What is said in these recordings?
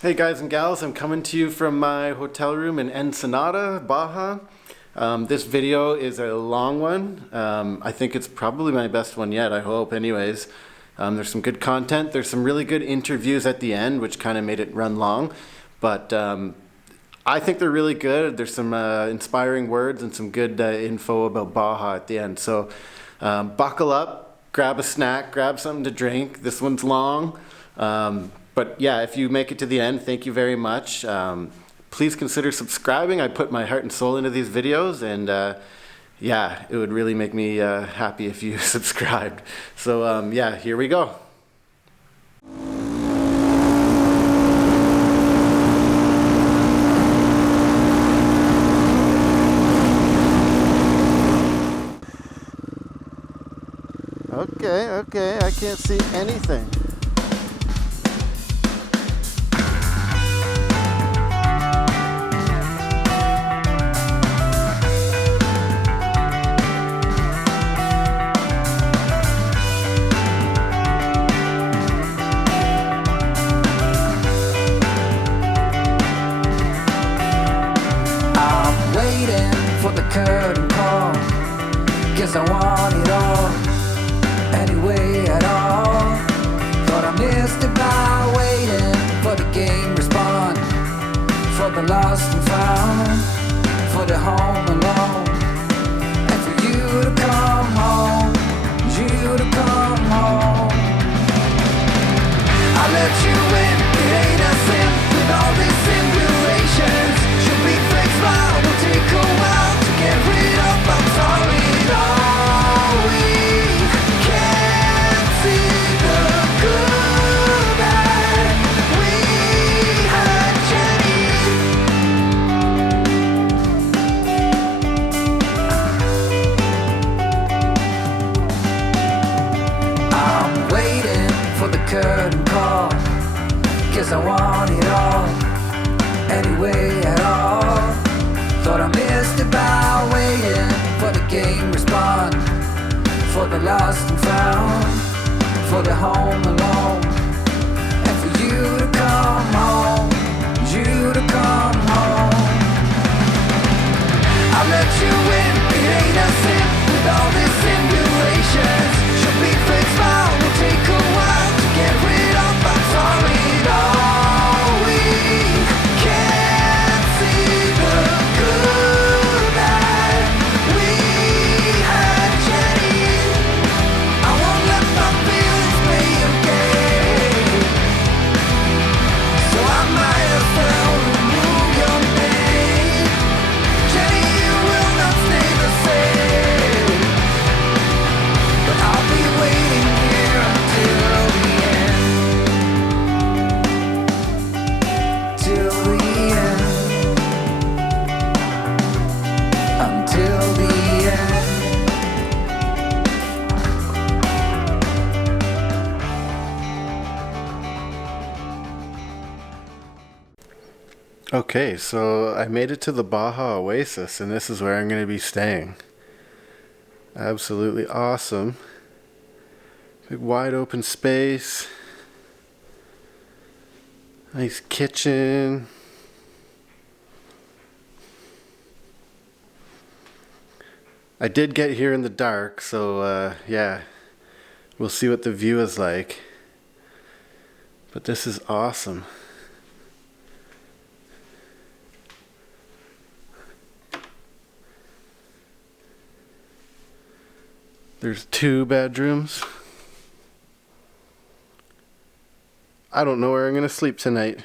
Hey guys and gals, I'm coming to you from my hotel room in Ensenada, Baja. This video is a long one. I think it's probably my best one yet, I hope anyways. There's some good content. There's some really good interviews at the end, which kind of made it run long. But I think they're really good. There's some inspiring words and some good info about Baja at the end. So buckle up, grab a snack, grab something to drink. This one's long. But yeah, if you make it to the end, thank you very much. Please consider subscribing. I put my heart and soul into these videos, and yeah, it would really make me happy if you subscribed. So yeah, here we go. Okay, I can't see anything. Curtain call, guess I want it all, anyway at all. Thought I missed it by waiting for the game respawn, for the lost and found, for the home alone, and for you to come home, you to come home. I let you in, it ain't a sin, with all these simulations. Should be fake smile, will take a while to get rid of. I'm sorry, no, we can't see the good that we had, Jenny. I'm waiting for the curtain call, guess I want it all, anyway at all. Thought I missed it by waiting for the game respawn, for the lost and found, for the home alone, and for you to come home, you to come home. I let you in, it ain't a sin, with all these simulations. Should be fake smile, will take a while to get rid of. I'm sorry, no, we can't see the good that we had, Jenny. I won't let my feelings play a game, so I might as well remove your name. Jenny, you will not stay the same, but I'll be waiting here until the end, till the end, until the end. Okay, so I made it to the Baja Oasis, and this is where I'm going to be staying. Absolutely awesome. Big wide open space. Nice kitchen. I did get here in the dark, so yeah, we'll see what the view is like. But this is awesome. There's 2 bedrooms. I don't know where I'm gonna sleep tonight.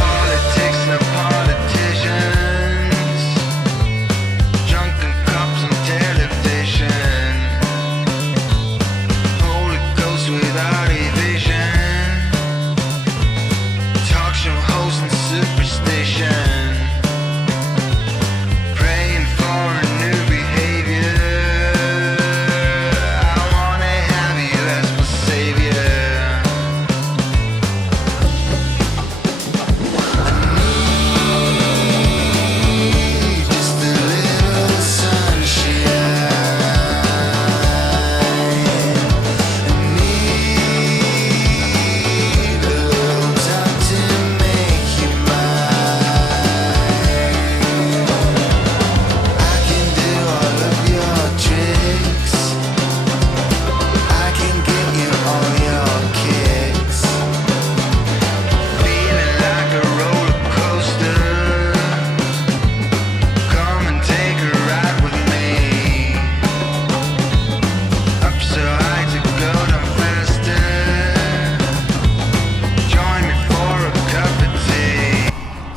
All it takes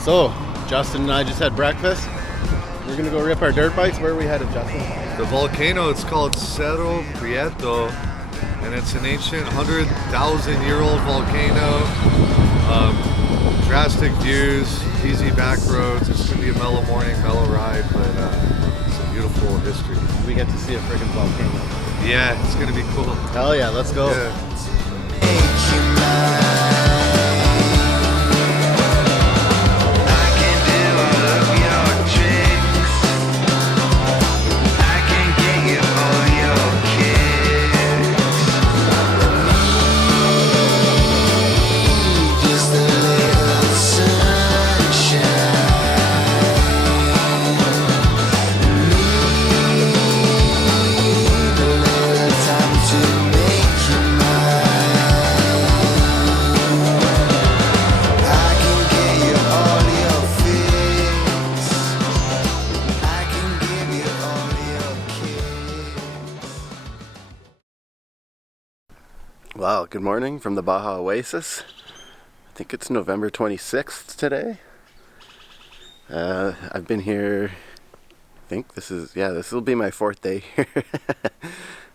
So, Justin and I just had breakfast. We're gonna go rip our dirt bikes. Where are we headed, Justin? The volcano, it's called Cerro Prieto, and it's an ancient 100,000-year-old volcano. Drastic views, easy back roads. It's gonna be a mellow morning, mellow ride, but it's a beautiful history. We get to see a freaking volcano. Yeah, it's gonna be cool. Hell yeah, let's go. Yeah. Wow, good morning from the Baja Oasis. I think it's November 26th today. I've been here, I think this will be my 4th day here.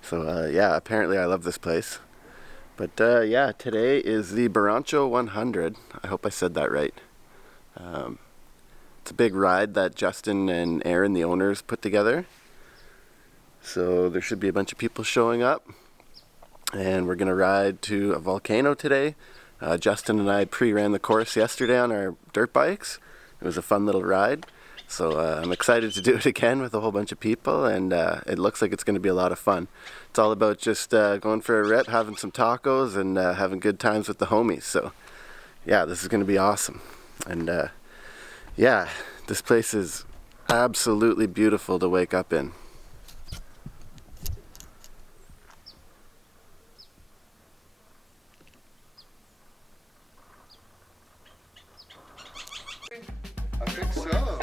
So yeah, apparently I love this place. But yeah, today is the Borracho 100. I hope I said that right. It's a big ride that Justin and Aaron, the owners, put together. So there should be a bunch of people showing up. And we're going to ride to a volcano today. Justin and I pre-ran the course yesterday on our dirt bikes. It was a fun little ride. So I'm excited to do it again with a whole bunch of people, and it looks like it's going to be a lot of fun. It's all about just going for a rip, having some tacos, and having good times with the homies. So yeah, this is going to be awesome. And yeah, this place is absolutely beautiful to wake up in. I think so.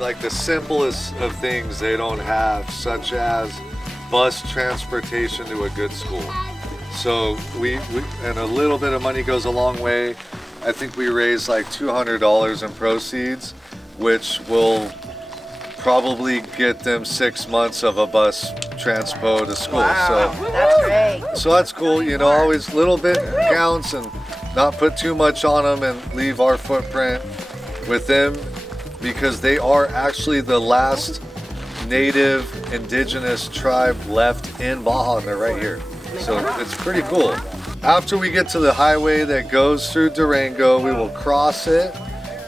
Like the simplest of things they don't have, such as bus transportation to a good school. So we and a little bit of money goes a long way. I think we raised like $200 in proceeds, which will probably get them 6 months of a bus transpo to school. Wow, So that's great. so that's cool, you know, always little bit counts, and not put too much on them and leave our footprint with them, because they are actually the last native indigenous tribe left in Baja, and they're right here. So it's pretty cool. After we get to the highway that goes through Durango, we will cross it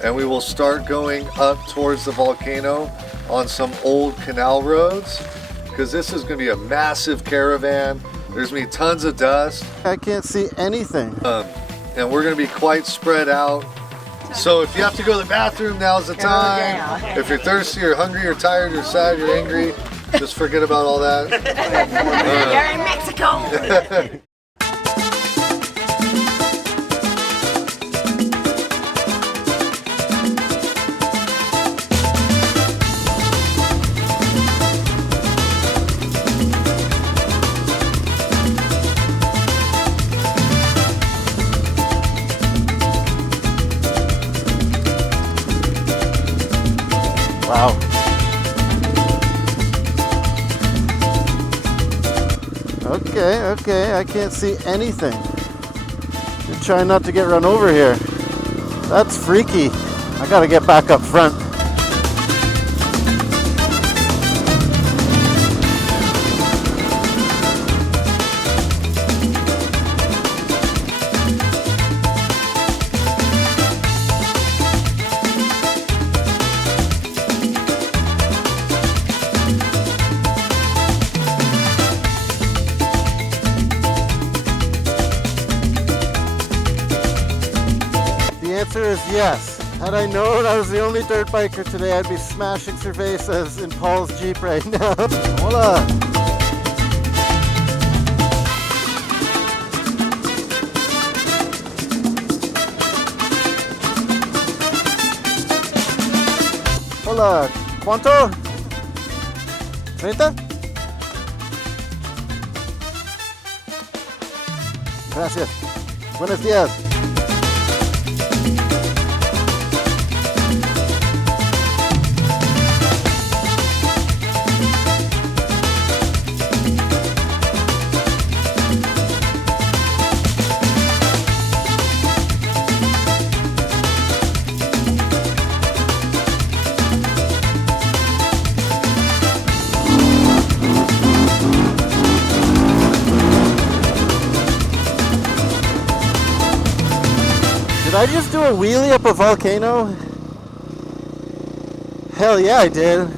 and we will start going up towards the volcano on some old canal roads, because this is going to be a massive caravan. There's going to be tons of dust. I can't see anything. And we're going to be quite spread out. So if you have to go to the bathroom, now's the time. If you're thirsty or hungry or tired or sad or angry, just forget about all that. You're in Mexico. Wow. Okay, okay, I can't see anything. You're trying not to get run over here. That's freaky. I gotta get back up front. The answer is yes. Had I known I was the only dirt biker today, I'd be smashing cervezas in Paul's Jeep right now. Hola! Hola, ¿cuánto? ¿30? Gracias. Buenos días. Did I just do a wheelie up a volcano? Hell yeah, I did.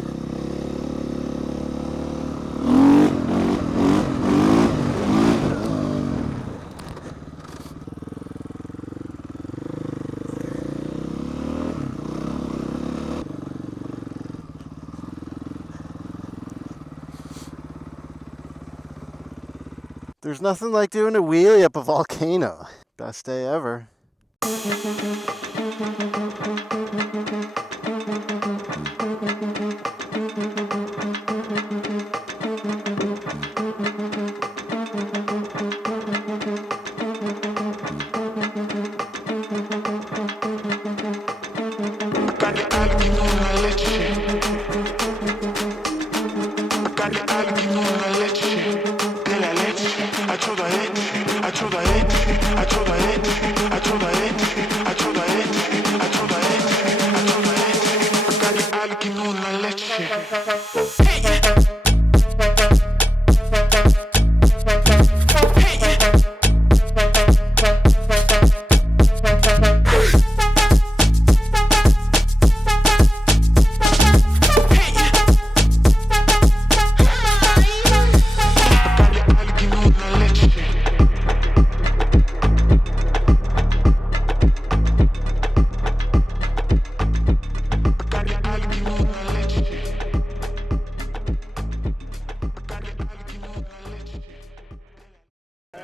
There's nothing like doing a wheelie up a volcano. Best day ever.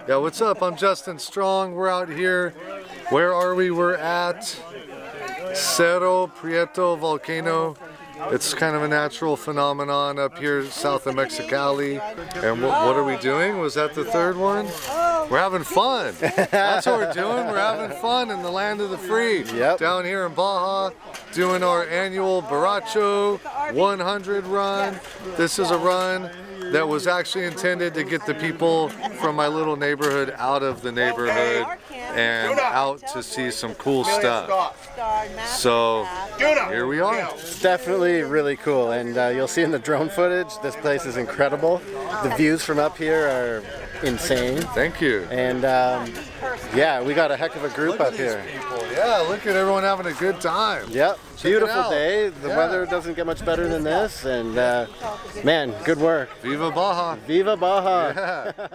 Yeah, what's up? I'm Justin Strong. We're out here. Where are we? We're at Cerro Prieto Volcano. It's kind of a natural phenomenon up here south of Mexicali. And what are we doing? Was that the third one? We're having fun. That's what we're doing. We're having fun in the land of the free. Yep. Down here in Baja, doing our annual Borracho 100 run. This is a run that was actually intended to get the people from my little neighborhood out of the neighborhood and out to see some cool stuff. So here we are. It's definitely really cool, and you'll see in the drone footage, this place is incredible. The views from up here are insane. Thank you. And yeah, we got a heck of a group up here. Yeah, look at everyone having a good time. Yep, beautiful out. day. The weather doesn't get much better than this, and man, good work. Viva Baja. Viva Baja. Yeah.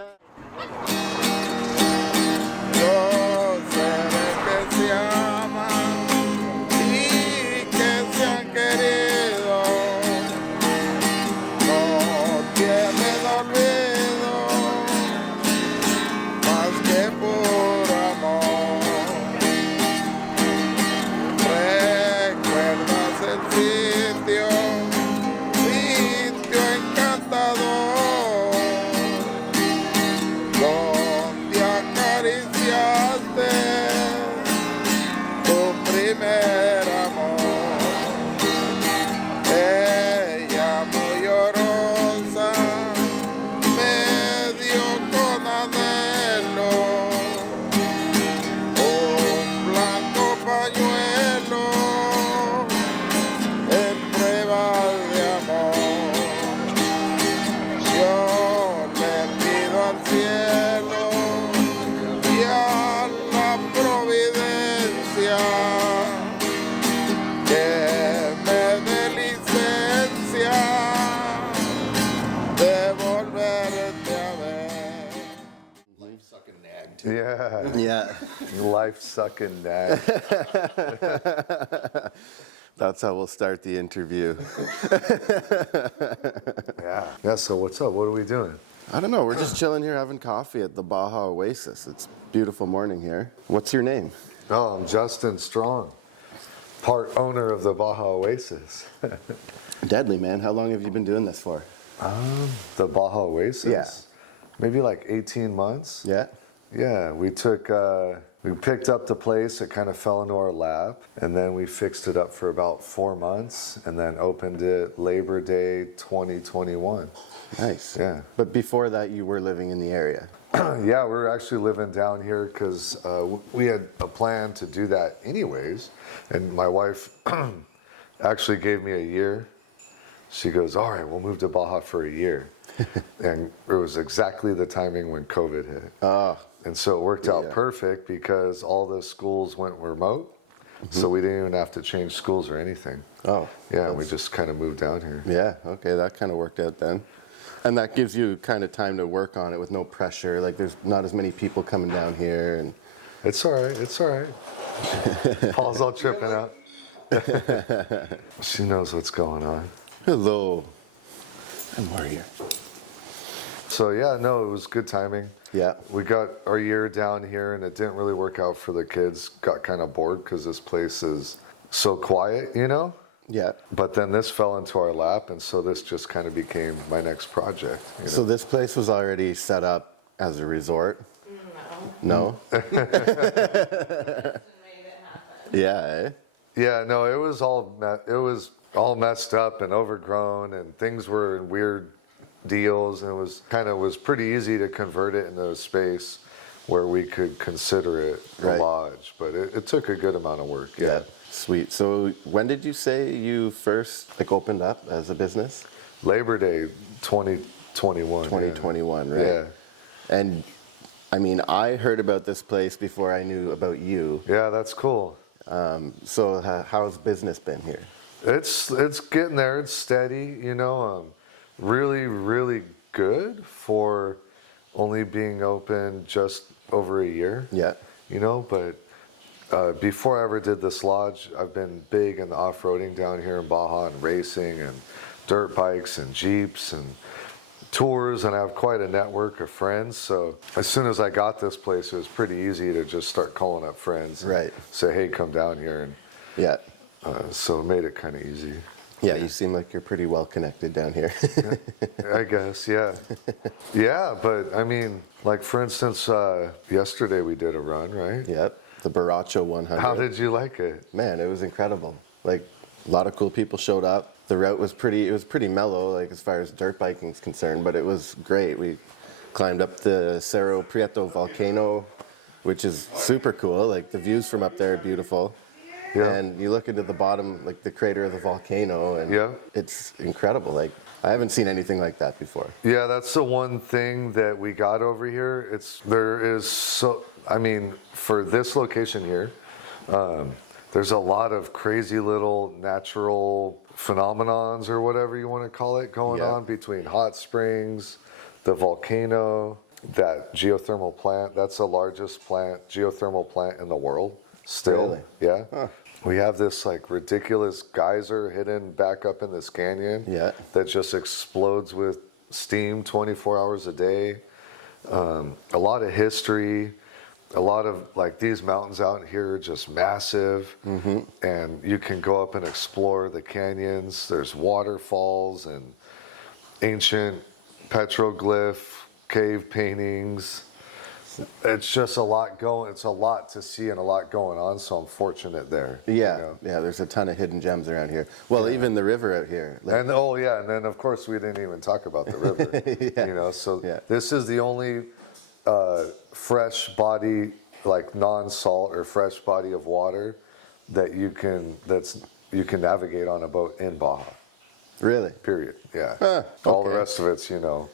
Yeah. Yeah. Life sucking dad. That's how we'll start the interview. Yeah. Yeah, so what's up? What are we doing? I don't know. We're just chilling here having coffee at the Baja Oasis. It's a beautiful morning here. What's your name? Oh, I'm Justin Strong, part owner of the Baja Oasis. Deadly, man. How long have you been doing this for? The Baja Oasis? Yeah. Maybe like 18 months. Yeah. Yeah, we picked up the place, it kind of fell into our lap, and then we fixed it up for about 4 months, and then opened it Labor Day 2021. Nice. Yeah. But before that, you were living in the area. Yeah, we were actually living down here because we had a plan to do that anyways, and my wife actually gave me a year. She goes, all right, we'll move to Baja for a year. And it was exactly the timing when COVID hit. And so it worked out perfect because all the schools went remote. So we didn't even have to change schools or anything. Oh. Yeah, we just kind of moved down here. Yeah, okay, that kind of worked out then. And that gives you kind of time to work on it with no pressure. Like there's not as many people coming down here. And It's all right, it's all right. Paul's all tripping out. She knows what's going on. hello. I'm Warrior. So yeah, no, it was good timing. Yeah. We got our year down here and it didn't really work out for the kids. Got kind of bored because this place is so quiet, you know? Yeah. But then this fell into our lap and so this just kind of became my next project. You know? So this place was already set up as a resort? No. No? Yeah, eh? Yeah, no, it was all messed up and overgrown and things were in weird deals and it was pretty easy to convert it into a space where we could consider it a lodge, but it took a good amount of work. Yeah. Sweet. So when did you say you first opened up as a business? Labor Day 2021. 2021, right? Yeah. And I mean, I heard about this place before I knew about you. Yeah, that's cool. So how's business been here? It's getting there. It's steady, you know. Really, really good for only being open just over a year. Yeah. You know, but before I ever did this lodge, I've been big in the off-roading down here in Baja and racing and dirt bikes and Jeeps and tours, and I have quite a network of friends. So as soon as I got this place, it was pretty easy to just start calling up friends. Right. Say, hey, come down here. And Yeah. so it made it kind of easy. Yeah, you seem like you're pretty well connected down here. I guess, yeah. Yeah, but I mean, like for instance, yesterday we did a run, right? Yep. The Borracho 100. How did you like it? Man, it was incredible. Like a lot of cool people showed up. The route was pretty mellow, like as far as dirt biking is concerned, but it was great. We climbed up the Cerro Prieto volcano, which is super cool. Like the views from up there are beautiful. Yeah. And you look into the bottom, like the crater of the volcano, and it's incredible. Like I haven't seen anything like that before. Yeah, that's the one thing that we got over here. For this location here, there's a lot of crazy little natural phenomenons or whatever you want to call it going on between hot springs, the volcano, that geothermal plant. That's the largest geothermal plant in the world still. Really? Yeah. Huh. We have this like ridiculous geyser hidden back up in this canyon that just explodes with steam 24 hours a day. A lot of history, a lot of like these mountains out here are just massive, and you can go up and explore the canyons. There's waterfalls and ancient petroglyph cave paintings. It's just a lot to see and a lot going on, so I'm fortunate there. Yeah, you know? yeah, there's a ton of hidden gems around here. Well, even the river out here. Like, and then of course we didn't even talk about the river. You know, so this is the only fresh body, like non-salt or fresh body of water that you can navigate on a boat in Baja. Really? Period. Yeah. Okay. All the rest of it's, you know,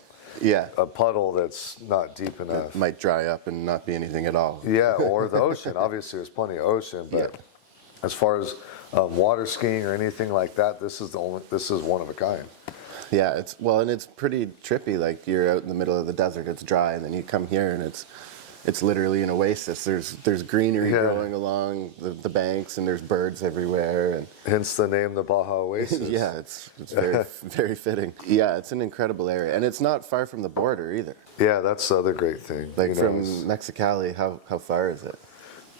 a puddle that's not deep enough. It might dry up and not be anything at all. Yeah, or the ocean. Obviously, there's plenty of ocean, but as far as water skiing or anything like that, this is one of a kind. Yeah, it's pretty trippy. Like you're out in the middle of the desert, it's dry, and then you come here and it's it's literally an oasis. There's greenery Yeah. growing along the banks, and there's birds everywhere, and Hence the name, the Baja Oasis. yeah, it's very very fitting. Yeah, it's an incredible area, and it's not far from the border either. Yeah, that's the other great thing. Like you know, from it's, Mexicali, how far is it?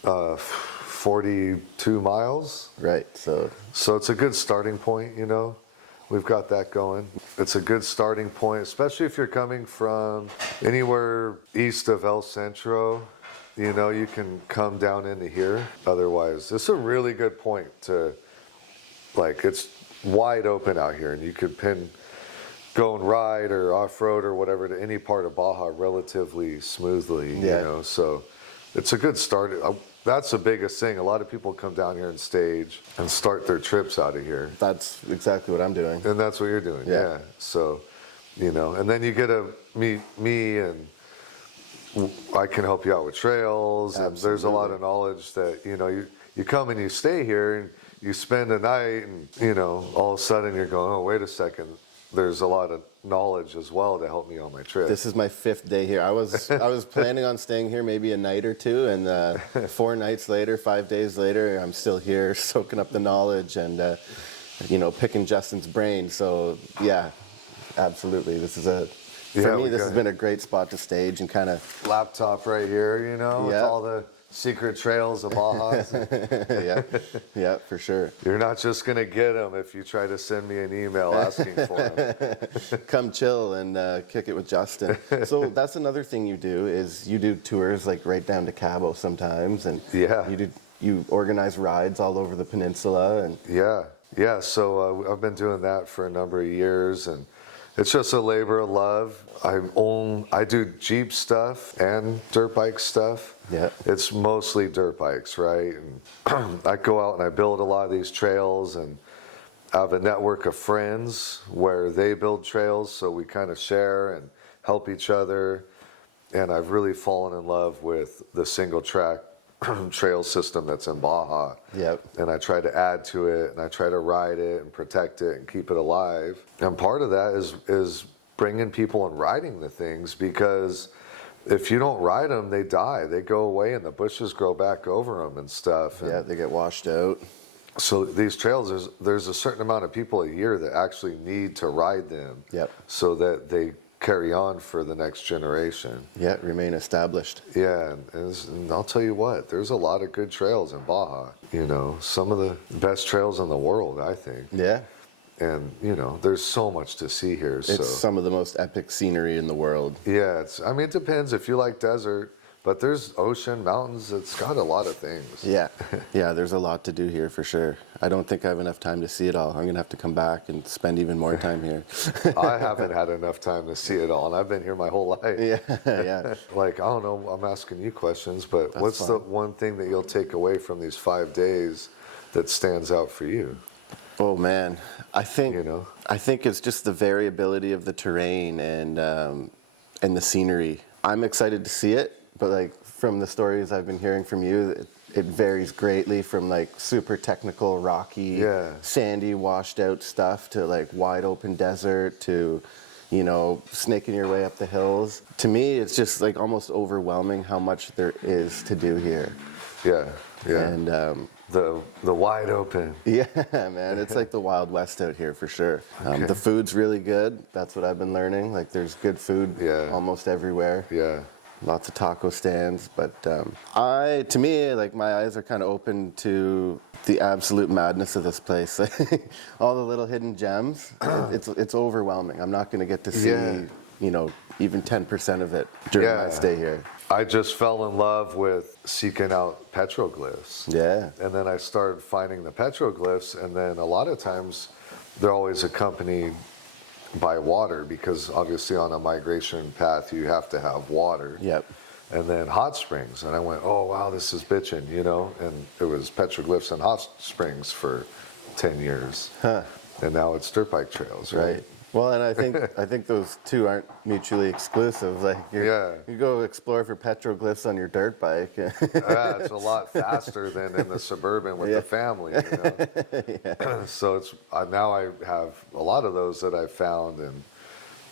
42 miles. Right. So So it's a good starting point, you know. We've got that going. It's a good starting point, especially if you're coming from anywhere east of El Centro. You know, you can come down into here. Otherwise, it's a really good point to, like, it's wide open out here, and you could go and ride or off-road or whatever to any part of Baja relatively smoothly, Yeah. you know. So it's a good start. That's the biggest thing. A lot of people come down here and stage and start their trips out of here. that's exactly what I'm doing. And that's what you're doing, Yeah. yeah. So, you know, and then you get to meet me, and I can help you out with trails. And there's a lot of knowledge that, you know, you come and you stay here and you spend a night, and, you know, all of a sudden you're going, oh, wait a second. There's a lot of knowledge as well to help me on my trip. This is my 5th day here. I was planning on staying here maybe a night or two, and 4 nights later, 5 days later, I'm still here soaking up the knowledge and you know, picking Justin's brain. So yeah, absolutely. This is for me, this has been a great spot to stage and kind of laptop right here, you know, with Yeah. all the secret trails of Baja. yeah, for sure. You're not just going to get them if you try to send me an email asking for them. Come chill and kick it with Justin. So that's another thing you do is you do tours like right down to Cabo sometimes, and Yeah. you organize rides all over the peninsula, and Yeah. So I've been doing that for a number of years, and it's just a labor of love. I do Jeep stuff and dirt bike stuff. Yeah. It's mostly dirt bikes, right? And I go out and I build a lot of these trails, and I have a network of friends where they build trails, so we kind of share and help each other. And I've really fallen in love with the single track trail system that's in Baja. Yep. And I try to add to it, and I try to ride it and protect it and keep it alive. And part of that is bringing people and riding the things, because if you don't ride them, they die. They go away, and the bushes grow back over them and stuff. And yeah, they get washed out. so these trails, there's a certain amount of people a year that actually need to ride them. Yep. So that they carry on for the next generation. Yeah, remain established. Yeah, and I'll tell you what, there's a lot of good trails in Baja. You know, some of the best trails in the world, I think. Yeah. And, you know, there's so much to see here. It's some of the most epic scenery in the world. Yeah, it depends if you like desert, but there's ocean, mountains, it's got a lot of things. Yeah. Yeah, there's a lot to do here for sure. I don't think I have enough time to see it all. I'm going to have to come back and spend even more time here. I haven't had enough time to see it all, and I've been here my whole life. Yeah. Like, I don't know, I'm asking you questions, but what's the one thing that you'll take away from these 5 days that stands out for you? Oh man, I think You know? I think it's just the variability of the terrain and the scenery. I'm excited to see it, but like from the stories I've been hearing from you, it varies greatly from like super technical, rocky, sandy, washed out stuff to like wide open desert to, you know, snaking your way up the hills. To me, it's just like almost overwhelming how much there is to do here. Yeah. And the wide open. yeah, man, it's like the Wild West out here for sure. Okay. The food's really good. That's what I've been learning. Like there's good food almost everywhere. Yeah. Lots of taco stands, but to me, like my eyes are kind of open to the absolute madness of this place. All the little hidden gems. It's overwhelming. I'm not going to get to see, you know, even 10% of it during my stay here. I just fell in love with seeking out petroglyphs. Yeah. And then I started finding the petroglyphs, and then a lot of times they're always accompanied by water, because obviously on a migration path you have to have water. Yep. And then hot springs, and I went, oh wow, this is bitchin', you know. And it was petroglyphs and hot springs for 10 years. Huh. And now it's dirt bike trails, right? Right. Well, and I think those two aren't mutually exclusive. Like you go explore for petroglyphs on your dirt bike. Yeah, it's a lot faster than in the suburban with the family, you know. So now I have a lot of those that I've found, and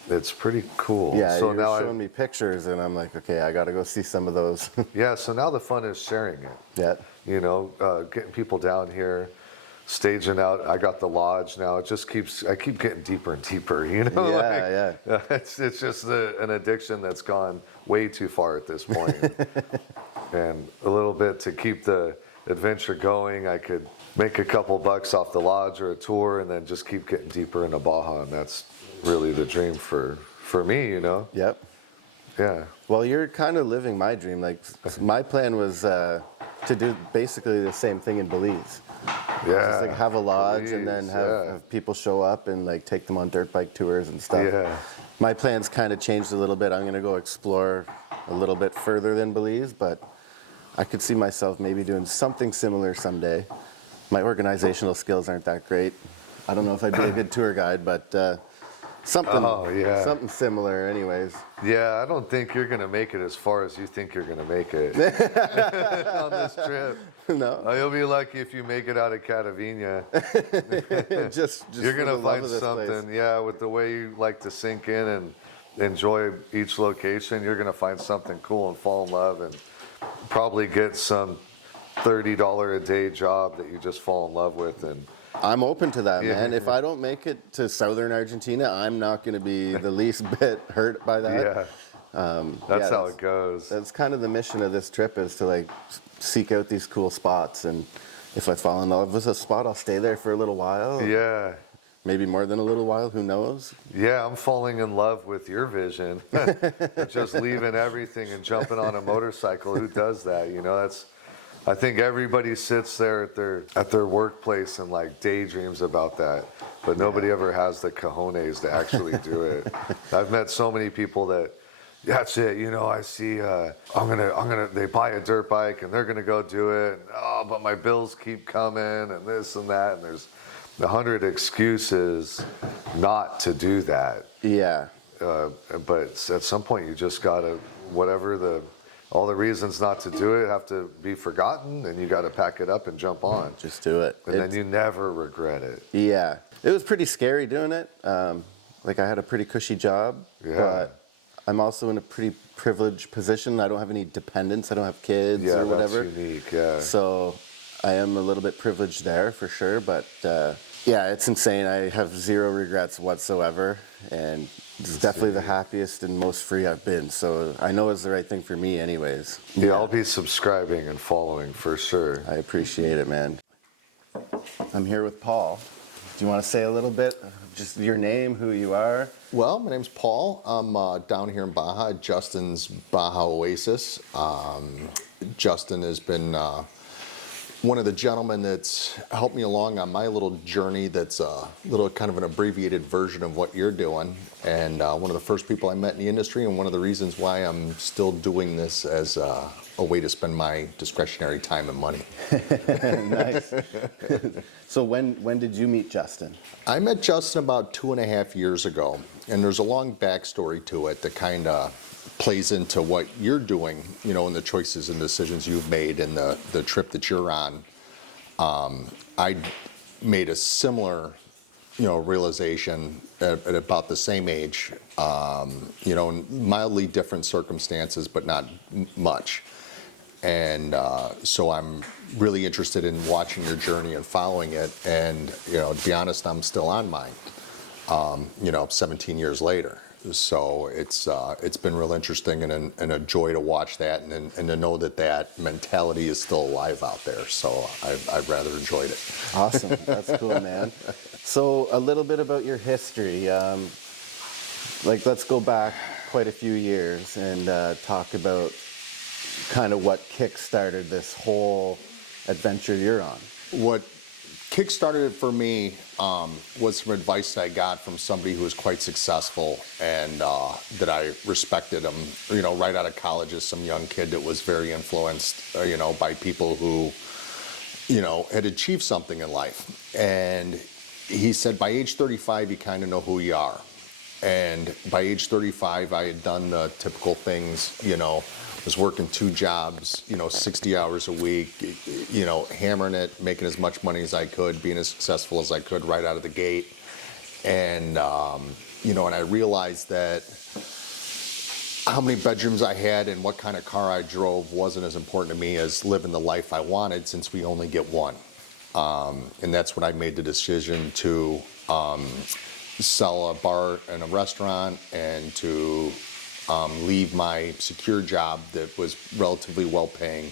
It's pretty cool. Yeah, so you're now showing me pictures, and I'm like, okay, I got to go see some of those. yeah, so now the fun is sharing it. Yeah. You know, getting people down here, staging out. I got the lodge now. It just I keep getting deeper and deeper, you know? Yeah. It's just an addiction that's gone way too far at this point. And a little bit to keep the adventure going, I could make a couple bucks off the lodge or a tour and then just keep getting deeper into Baja, and that's really the dream for me, you know? Yep. Yeah. Well, you're kind of living my dream. Like, my plan was to do basically the same thing in Belize. Yeah. Just like have a lodge and then Belize, have people show up and like take them on dirt bike tours and stuff. Yeah. My plans kind of changed a little bit. I'm going to go explore a little bit further than Belize, but I could see myself maybe doing something similar someday. My organizational skills aren't that great. I don't know if I'd be a good tour guide, but something similar anyways. Yeah, I don't think you're going to make it as far as you think you're going to make it on this trip. No. You'll be lucky if you make it out of Catavina. just You're going for to the love find of this something, place. yeah, with the way you like to sink in and enjoy each location, you're going to find something cool and fall in love and probably get some $30 a day job that you just fall in love with. And I'm open to that, Yeah. man. If I don't make it to southern Argentina, I'm not going to be the least bit hurt by that. yeah, that's how it goes. That's kind of the mission of this trip, is to like seek out these cool spots, and if I fall in love with a spot, I'll stay there for a little while. Yeah. Maybe more than a little while, who knows? Yeah, I'm falling in love with your vision. Just leaving everything and jumping on a motorcycle. Who does that? You know, I think everybody sits there at their workplace and like daydreams about that, but nobody ever has the cojones to actually do it. I've met so many people that's it, you know, I see, they buy a dirt bike and they're gonna go do it. And, oh, but my bills keep coming and this and that, and there's 100 excuses not to do that. Yeah. But at some point you just gotta, all the reasons not to do it have to be forgotten, and you gotta pack it up and jump on. Just do it. And then you never regret it. Yeah. It was pretty scary doing it. Like, I had a pretty cushy job, but I'm also in a pretty privileged position. I don't have any dependents. I don't have kids or whatever. That's unique, yeah. So I am a little bit privileged there for sure, but yeah, it's insane. I have zero regrets whatsoever, and it's definitely the happiest and most free I've been. So I know it's the right thing for me anyways. Yeah, I'll be subscribing and following for sure. I appreciate it, man. I'm here with Paul. Do you want to say a little bit, just your name, who you are? Well, my name's Paul. I'm down here in Baja, Justin's Baja Oasis. Justin has been one of the gentlemen that's helped me along on my little journey. That's a little kind of an abbreviated version of what you're doing. And one of the first people I met in the industry, and one of the reasons why I'm still doing this as a way to spend my discretionary time and money. Nice. So when did you meet Justin? I met Justin about 2.5 years ago, and there's a long backstory to it that kind of plays into what you're doing, you know, and the choices and decisions you've made and the trip that you're on. I made a similar, you know, realization at about the same age, you know, in mildly different circumstances, but not much. And so I'm really interested in watching your journey and following it. And, you know, to be honest, I'm still on mine, you know, 17 years later. So it's been real interesting and a joy to watch that and to know that mentality is still alive out there. So I've rather enjoyed it. Awesome. That's cool, man. So a little bit about your history. Like, let's go back quite a few years and talk about kind of what kick-started this whole adventure you're on. What kick-started it for me was some advice that I got from somebody who was quite successful and that I respected him, you know, right out of college as some young kid that was very influenced, you know, by people who, you know, had achieved something in life. And he said, by age 35, you kind of know who you are. And by age 35, I had done the typical things, you know, was working 2 jobs, you know, 60 hours a week, you know, hammering it, making as much money as I could, being as successful as I could right out of the gate. And and I realized that how many bedrooms I had and what kind of car I drove wasn't as important to me as living the life I wanted, since we only get one. And that's when I made the decision to sell a bar and a restaurant, and to leave my secure job that was relatively well paying,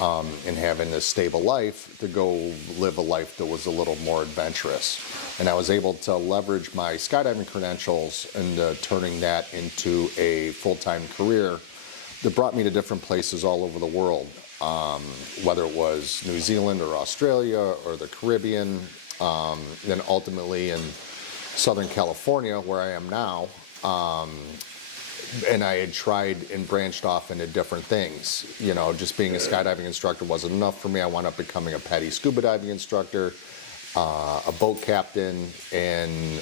and having a stable life, to go live a life that was a little more adventurous. And I was able to leverage my skydiving credentials and turning that into a full-time career that brought me to different places all over the world, whether it was New Zealand or Australia or the Caribbean, then ultimately in Southern California, where I am now. And I had tried and branched off into different things. Just being a skydiving instructor wasn't enough for me. I wound up becoming a petty scuba diving instructor, a boat captain, and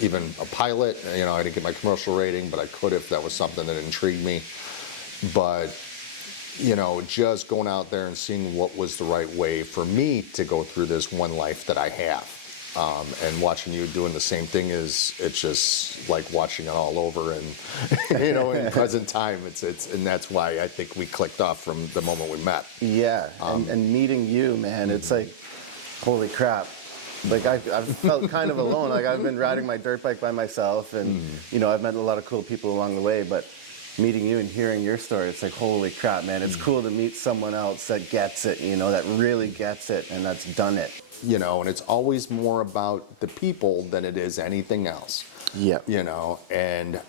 even a pilot. I didn't get my commercial rating, but I could if that was something that intrigued me. But, just going out there and seeing what was the right way for me to go through this one life that I have. And watching you doing the same thing it's just like watching it all over, and in present time, and that's why I think we clicked off from the moment we met. Yeah, and meeting you, man, it's like, holy crap. Like I've felt kind of alone. Like I've been riding my dirt bike by myself, and I've met a lot of cool people along the way, but meeting you and hearing your story, it's like, holy crap, man, it's cool to meet someone else that gets it, that really gets it and that's done it. And it's always more about the people than it is anything else. Yeah. And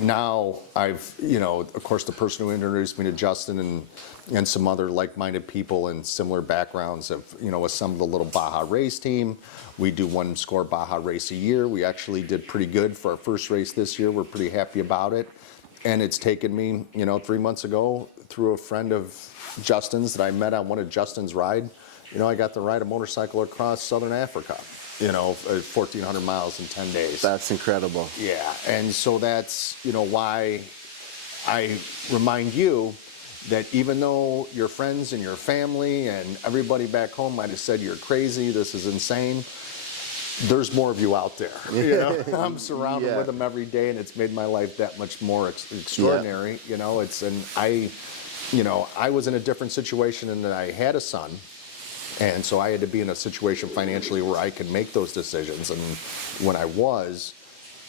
now I've, of course, the person who introduced me to Justin and some other like-minded people in similar backgrounds have, assembled a little Baja race team. We do one score Baja race a year. We actually did pretty good for our first race this year. We're pretty happy about it. And it's taken me, 3 months ago, through a friend of Justin's that I met on one of Justin's ride. I got to ride a motorcycle across Southern Africa, 1,400 miles in 10 days. That's incredible. Yeah, and so that's, why I remind you that even though your friends and your family and everybody back home might have said you're crazy, this is insane, there's more of you out there. I'm surrounded with them every day, and it's made my life that much more extraordinary. I was in a different situation in that I had a son. And so I had to be in a situation financially where I could make those decisions. And when I was,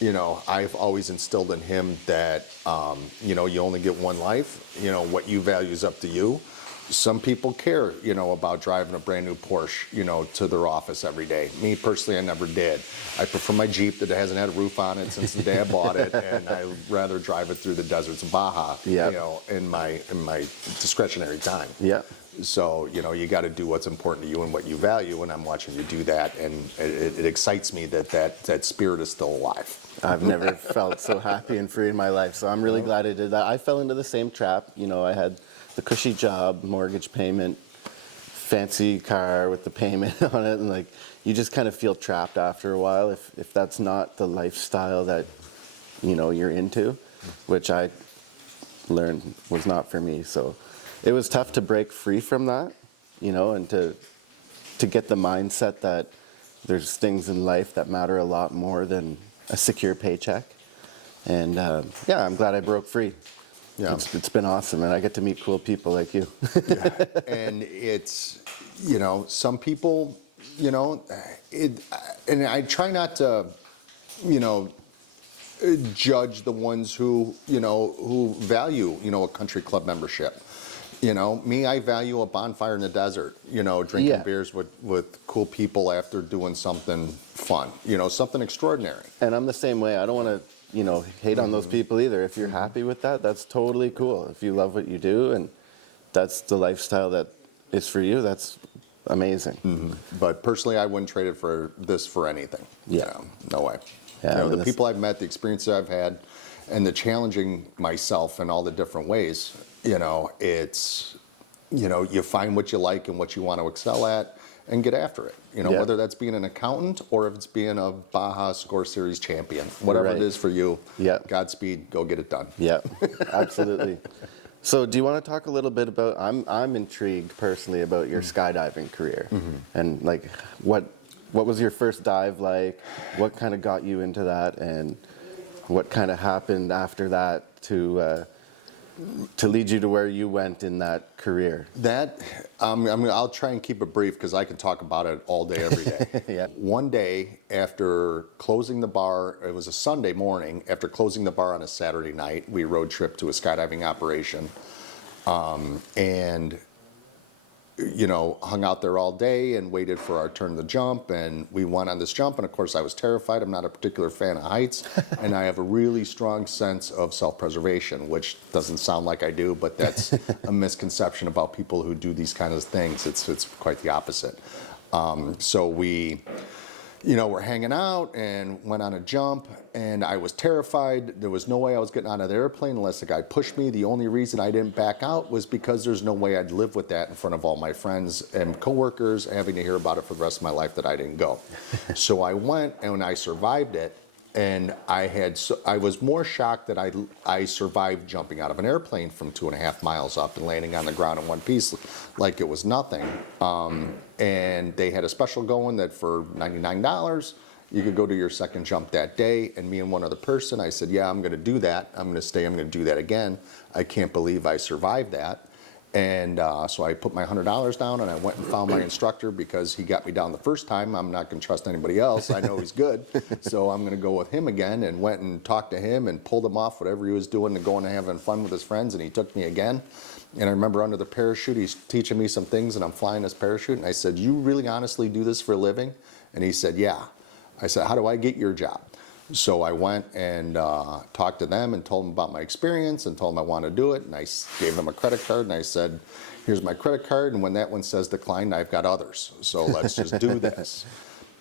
I've always instilled in him that, you only get one life. What you value is up to you. Some people care, about driving a brand new Porsche, to their office every day. Me personally, I never did. I prefer my Jeep that hasn't had a roof on it since the day I bought it, and I'd rather drive it through the deserts of Baja, in my discretionary time. Yeah. So, you got to do what's important to you and what you value, and I'm watching you do that, and it excites me that spirit is still alive. I've never felt so happy and free in my life, so I'm really glad I did that. I fell into the same trap. I had the cushy job, mortgage payment, fancy car with the payment on it, and you just kind of feel trapped after a while if that's not the lifestyle that, you're into, which I learned was not for me, so. It was tough to break free from that, and to get the mindset that there's things in life that matter a lot more than a secure paycheck. And I'm glad I broke free. Yeah, it's been awesome, and I get to meet cool people like you. And it's, some people, and I try not to, judge the ones who value, a country club membership. Me, I value a bonfire in the desert, drinking beers with cool people after doing something fun, something extraordinary. And I'm the same way. I don't want to, hate on those people either. If you're happy with that, that's totally cool. If you love what you do and that's the lifestyle that is for you, that's amazing. Mm-hmm. But personally, I wouldn't trade it for anything. Yeah. No way. Yeah, the people I've met, the experiences I've had, and the challenging myself in all the different ways, it's, you find what you like and what you want to excel at and get after it. Whether that's being an accountant or if it's being a Baja Score Series champion, whatever it is for you, Godspeed, go get it done. Yeah, absolutely. So do you want to talk a little bit about, I'm intrigued personally about your skydiving career, and what was your first dive like? What kind of got you into that? And what kind of happened after that to lead you to where you went in that career? That, I mean, I'll try and keep it brief because I can talk about it all day, every day. Yeah. One day after closing the bar, it was a Sunday morning, after closing the bar on a Saturday night, we road tripped to a skydiving operation. And you know, hung out there all day and waited for our turn to jump, and we went on this jump, and of course I was terrified. I'm not a particular fan of heights, and I have a really strong sense of self-preservation, which doesn't sound like I do, but that's a misconception about people who do these kinds of things. It's quite the opposite. So we, you know, we're hanging out and went on a jump, and I was terrified. There was no way I was getting out of the airplane unless the guy pushed me. The only reason I didn't back out was because there's no way I'd live with that in front of all my friends and coworkers, having to hear about it for the rest of my life that I didn't go. So I went, and when I survived it, and I was more shocked that I survived jumping out of an airplane from 2.5 miles up and landing on the ground in one piece like it was nothing. And they had a special going that for $99, you could go to your second jump that day. And me and one other person, I said, yeah, I'm going to do that. I'm going to stay. I'm going to do that again. I can't believe I survived that. And so I put my $100 down, and I went and found my instructor because he got me down the first time. I'm not going to trust anybody else. I know he's good. So I'm going to go with him again, and went and talked to him and pulled him off whatever he was doing to going and having fun with his friends, and he took me again. And I remember under the parachute, he's teaching me some things, and I'm flying this parachute, and I said, you really honestly do this for a living? And he said, yeah. I said, how do I get your job? So I went and talked to them and told them about my experience and told them I want to do it. And I gave them a credit card, and I said, here's my credit card. And when that one says declined, I've got others. So let's just do this.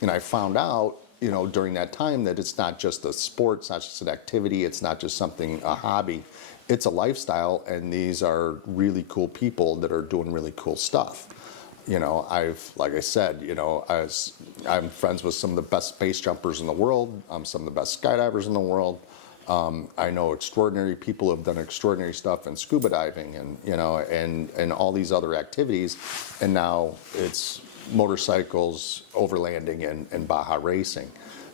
And I found out, you know, during that time that it's not just a sport, it's not just an activity, it's not just something, a hobby. It's a lifestyle, and these are really cool people that are doing really cool stuff. You know, like I said, you know, I'm friends with some of the best base jumpers in the world. Some of the best skydivers in the world. I know extraordinary people who have done extraordinary stuff in scuba diving, and you know, and all these other activities. And now it's motorcycles, overlanding, and Baja racing.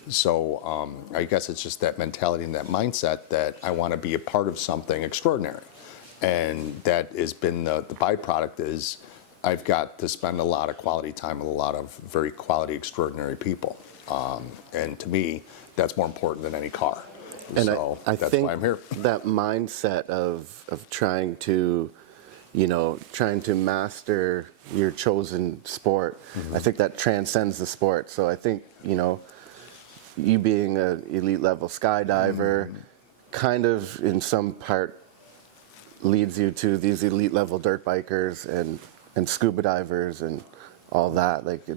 So I guess it's just that mentality and that mindset that I want to be a part of something extraordinary, and that has been the byproduct is. I've got to spend a lot of quality time with a lot of very quality, extraordinary people. And to me, that's more important than any car. And so I that's think why I'm here. That mindset of trying to, you know, trying to master your chosen sport, I think that transcends the sport. So I think, you know, you being an elite level skydiver kind of in some part leads you to these elite level dirt bikers and scuba divers and all that. Like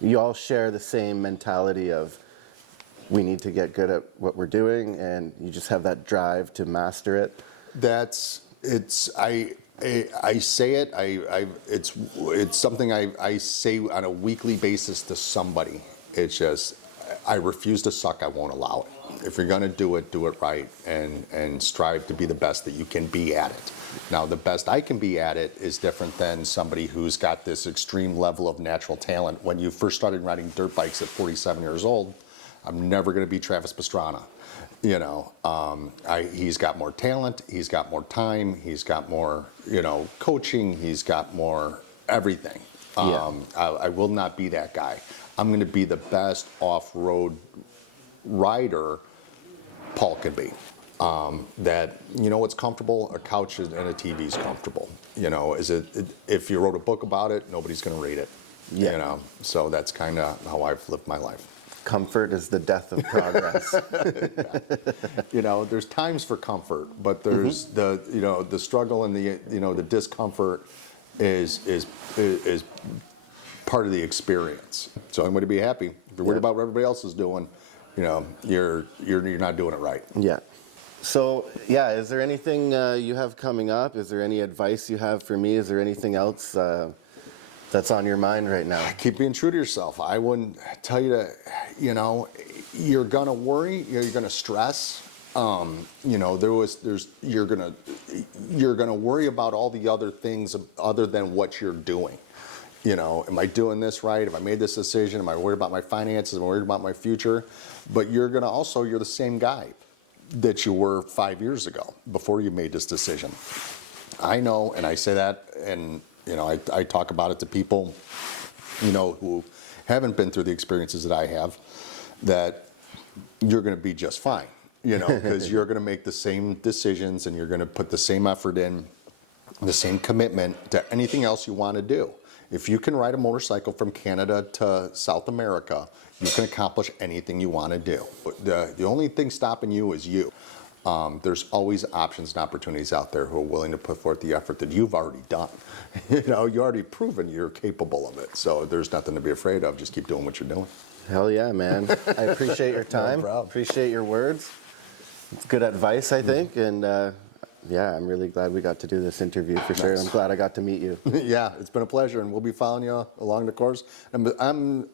you all share the same mentality of we need to get good at what we're doing, and you just have that drive to master it. I say it. It's something I say on a weekly basis to somebody. It's just I refuse to suck. I won't allow it. If you're gonna do it right, and strive to be the best that you can be at it. Now, the best I can be at it is different than somebody who's got this extreme level of natural talent. When you first started riding dirt bikes at 47 years old, I'm never going to be Travis Pastrana. You know, he's got more talent, he's got more time, he's got more, you know, coaching, he's got more everything. I will not be that guy. I'm going to be the best off-road rider Paul could be. That, you know, what's comfortable? A couch and a TV is comfortable. You know, if you wrote a book about it, nobody's going to read it. Yeah. You know, so that's kind of how I've lived my life. Comfort is the death of progress. You know, there's times for comfort, but there's the struggle and the discomfort is part of the experience. So I'm going to be happy. If you're worried about what everybody else is doing, you know, you're not doing it right. Yeah. So, yeah, is there anything you have coming up? Is there any advice you have for me? Is there anything else that's on your mind right now? Keep being true to yourself. I wouldn't tell you to, you know, you're going to worry, you're going to stress. You know, you're going to worry about all the other things other than what you're doing. You know, am I doing this right? Have I made this decision? Am I worried about my finances? Am I worried about my future? But you're the same guy. that you were 5 years ago before you made this decision. I know, and I say that, and I talk about it to people, who haven't been through the experiences that I have, that you're going to be just fine, because you're going to make the same decisions and you're going to put the same effort in, the same commitment to anything else you want to do. If you can ride a motorcycle from Canada to South America, you can accomplish anything you want to do. The only thing stopping you is you. There's always options and opportunities out there who are willing to put forth the effort that you've already done. You already proven you're capable of it. So there's nothing to be afraid of. Just keep doing what you're doing. Hell yeah, man. I appreciate your time. No problem. Appreciate your words. It's good advice, I think. And yeah, I'm really glad we got to do this interview for sure. I'm glad I got to meet you. Yeah, it's been a pleasure, and we'll be following you along the course. I'm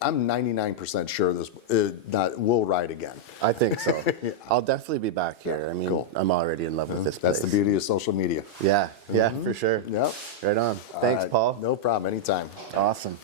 99% sure this we'll ride again. I think so. Yeah. I'll definitely be back here. I mean, cool. I'm already in love with this place. That's the beauty of social media. Yeah, for sure. Yep. Right on. Thanks, Paul. No problem. Anytime. Awesome.